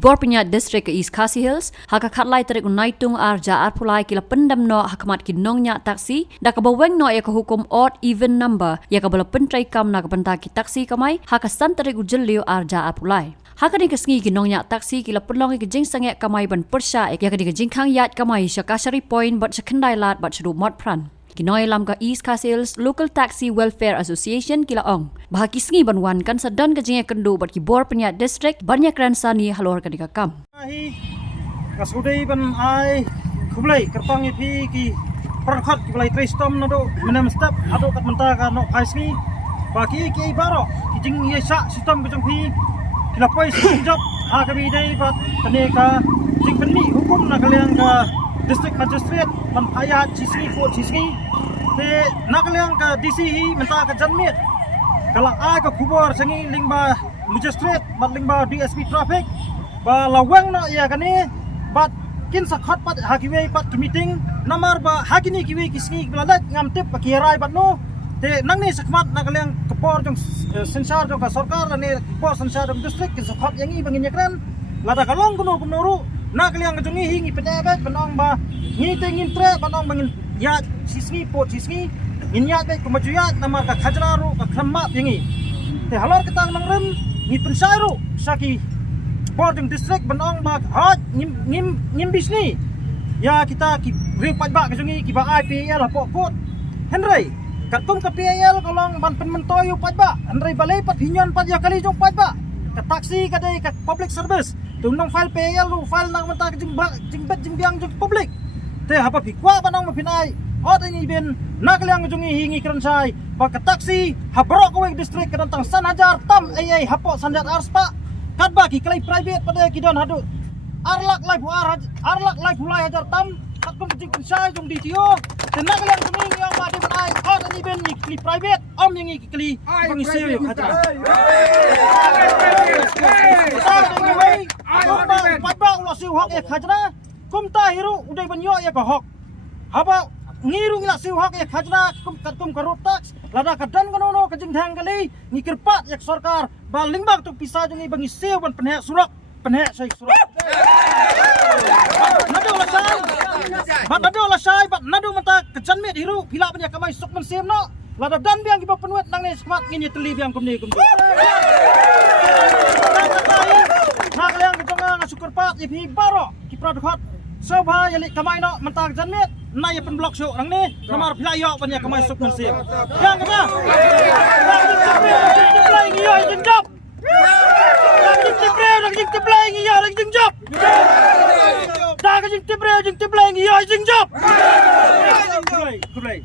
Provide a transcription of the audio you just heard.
Kibor pinya distrik ke East Khasi Hills, haka khatlai tarik unaitung arja arpulai kila pendam no hakamat kinongnya taksi, da kabaweng no ya hukum odd even number, ya kabala pentrai kam na kabanta ki taksi kamai, haka san tarik ujeliu arja arpulai. Haka ni kesengi kinongnya taksi kila perlong ke jing sangek kamai ban persya, ya kadi ke jing kang yat kamai syakasari point bat sekendai lat bat sedu mod pran. Kinoi lam ka East Khasi Hills Local Taxi Welfare Association kila ong. Bahaki sengi banwan kan sadan ke jing kendu bat kibor pinya distrik banyak ransani halor ka dikakam. Kasudai ban ai kublai kertang ipi ki perkhat kublai tristom nado menem step ado kat menta ka no paisni baki ki baro ki jing ye sa sistem bejong pi kilapoi sinjap ha ka bi dai bat tane ka jing penni hukum na kalian ka district magistrate ban payat cisni ko cisni te na kalian ka DC hi menta ka janmit kala ai ka kubor sangi lingba magistrate bat lingba DSP traffic ba lawang na ya kani bat kin sakhat pat hakiwe pat meeting namar ba hakini kiwe kisni blalat ngam tip pakirai bat no te nangni sakmat na kaliang kepor jong sensar jong ka sarkar ni kepor sensar jong district kin sakhat yangi bangin yakran lada kalong kuno kumnoru na kaliang jongi hingi pedabat banong ba ngi tengin tre banong bangin ya sisni pot sisni nginyat be kumajuyat namar ka khajlaru ka khamma yangi te halor ketang nangrem ngi pensairu saki Bording district banong ba hot ngim bisni ya kita ki real pajak kesungi ki ba IPL pokot Henry katum ka PL kolong ban penmentoyu pajak Henry balai pat hinyon pat ya kali jong pajak ka taksi ka dai ka public service tunong file PL lu file nang menta jing biang jong public te hapa pikwa banong mapinai hot ini ben nakaliang jungi hingi kerensai ba ka taksi habrok ko district kadantang sanhajar tam ai hapo sanjat arspa kat bagi kelai private pada kidon hadu arlak lai pulai hajar tam kat pun kecik pensai jong DTO tenak kalian seming yang ada benai hot ini ben ni kli private om yang kli pengisir yo hajar patba ulah siu hok ek hajra kumta hiru udai banyo ya ka hok haba ngiru ngila siu hok ek hajra kum karut tax lada kadan kanono kajing dhang kali ngikir pat yak sarkar baling bak tu pisah jongi bangi siu ban penhek surak penhek sai surak nado lasai bat nado mata kejanmet hiru pila banyak kamai sok mensiem no lada dan biang kiba penuet nang ne semat ngini teli biang kumni nak liang kejonga ngasukur pat ipi baro ki pradhot sobha yali kamai no mata kejanmet na ya pen blok syuk nang ni namar pila yo banyak kamai sok mensiem yang kata lagi yo jenjap lagi teblai ngiyo lagi jenjap dah kajing teblai ngiyo jenjap kublai